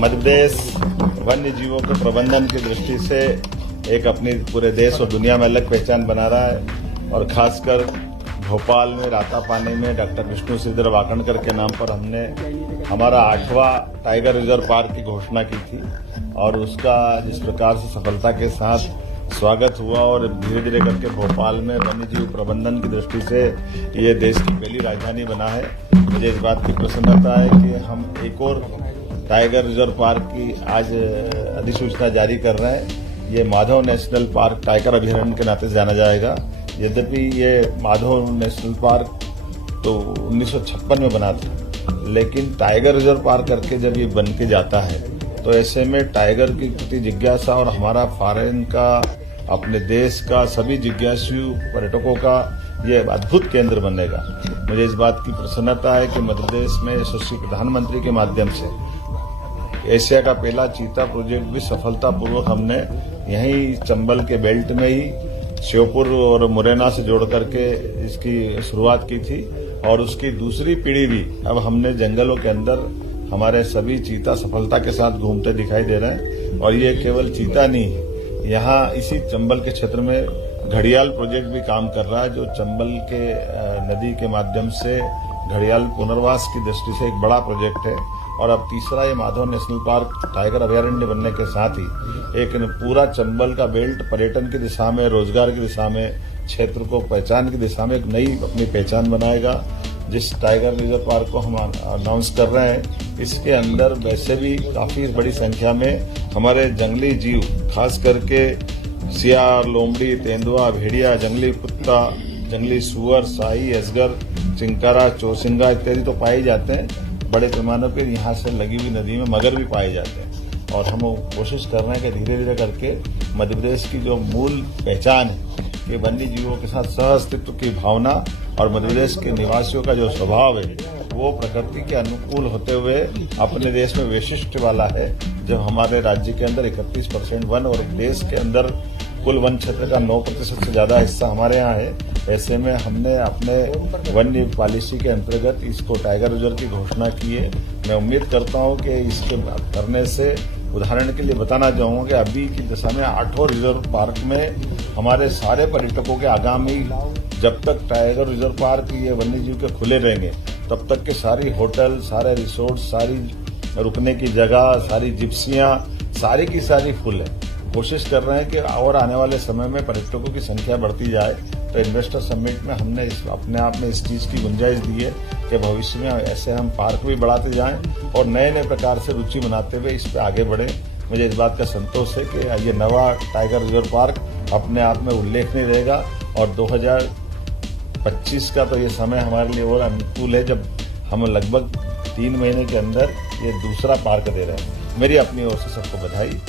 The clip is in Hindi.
मध्य प्रदेश वन्य जीवों के प्रबंधन की दृष्टि से एक अपनी पूरे देश और दुनिया में अलग पहचान बना रहा है और खासकर भोपाल में रातापानी में डॉक्टर विष्णु श्रीधर वाकणकर के नाम पर हमने हमारा 8वां टाइगर रिजर्व पार्क की घोषणा की थी और उसका जिस प्रकार से सफलता के साथ स्वागत हुआ और धीरे धीरे करके भोपाल में वन्य जीव प्रबंधन की दृष्टि से ये देश की पहली राजधानी बना है। मुझे इस बात की प्रसन्नता है कि हम एक और टाइगर रिजर्व पार्क की आज अधिसूचना जारी कर रहे हैं। ये माधव नेशनल पार्क टाइगर अभयारण्य के नाते जाना जाएगा। यद्यपि ये माधव नेशनल पार्क तो 1956 में बना था, लेकिन टाइगर रिजर्व पार्क करके जब ये बन के जाता है तो ऐसे में टाइगर की प्रति जिज्ञासा और हमारा फॉरेन का, अपने देश का, सभी जिज्ञासु पर्यटकों का ये अद्भुत केंद्र बनेगा। मुझे इस बात की प्रसन्नता है कि मध्य प्रदेश में यशस्वी प्रधानमंत्री के माध्यम से एशिया का पहला चीता प्रोजेक्ट भी सफलतापूर्वक हमने यहीं चंबल के बेल्ट में ही श्योपुर और मुरैना से जोड़ करके इसकी शुरुआत की थी और उसकी दूसरी पीढ़ी भी अब हमने जंगलों के अंदर हमारे सभी चीता सफलता के साथ घूमते दिखाई दे रहे हैं। और ये केवल चीता नहीं है, यहाँ इसी चंबल के क्षेत्र में घड़ियाल प्रोजेक्ट भी काम कर रहा है, जो चंबल के नदी के माध्यम से घड़ियाल पुनर्वास की दृष्टि से एक बड़ा प्रोजेक्ट है। और अब तीसरा ये माधव नेशनल पार्क टाइगर अभयारण्य बनने के साथ ही एक पूरा चंबल का बेल्ट पर्यटन की दिशा में, रोजगार की दिशा में, क्षेत्र को पहचान की दिशा में एक नई अपनी पहचान बनाएगा। जिस टाइगर रिजर्व पार्क को हम अनाउंस कर रहे हैं, इसके अंदर वैसे भी काफी बड़ी संख्या में हमारे जंगली जीव, खास करके सियार, लोमड़ी, तेंदुआ, भेड़िया, जंगली कुत्ता, जंगली सुअर, साही, अजगर, चिंकारा, चौसिंगा इत्यादि तो पाए जाते हैं। बड़े पैमाने पर यहाँ से लगी हुई नदी में मगर भी पाए जाते हैं और हम कोशिश कर रहे हैं कि धीरे धीरे करके मध्य प्रदेश की जो मूल पहचान है कि वन्य जीवों के साथ सह अस्तित्व की भावना और मध्य प्रदेश के निवासियों का जो स्वभाव है वो प्रकृति के अनुकूल होते हुए अपने देश में वैशिष्ट्य वाला है। जब हमारे राज्य के अंदर 31% वन और देश के अंदर कुल वन क्षेत्र का 9% से ज्यादा हिस्सा हमारे यहाँ है, ऐसे में हमने अपने वन्य पॉलिसी के अंतर्गत इसको टाइगर रिजर्व की घोषणा की है। मैं उम्मीद करता हूँ कि इसके करने से, उदाहरण के लिए बताना चाहूंगा कि अभी की दशा में 8 रिजर्व पार्क में हमारे सारे पर्यटकों के आगामी, जब तक टाइगर रिजर्व पार्क ये वन्य जीव के खुले रहेंगे तब तक के सारी होटल, सारे रिसोर्ट, सारी रुकने की जगह, सारी जिप्सियां, सारी की सारी फुल है। कोशिश कर रहे हैं कि और आने वाले समय में पर्यटकों की संख्या बढ़ती जाए। तो इन्वेस्टर समिट में हमने अपने आप में इस चीज की गुंजाइश दी है कि भविष्य में ऐसे हम पार्क भी बढ़ाते जाएं और नए नए प्रकार से रुचि बनाते हुए इस पे आगे बढ़े। मुझे इस बात का संतोष है कि ये नवा टाइगर रिजर्व पार्क अपने आप में उल्लेखनीय रहेगा और 2025 का तो ये समय हमारे लिए और अनुकूल है, जब हम लगभग 3 महीने के अंदर ये दूसरा पार्क दे रहे हैं। मेरी अपनी ओर से सबको बधाई।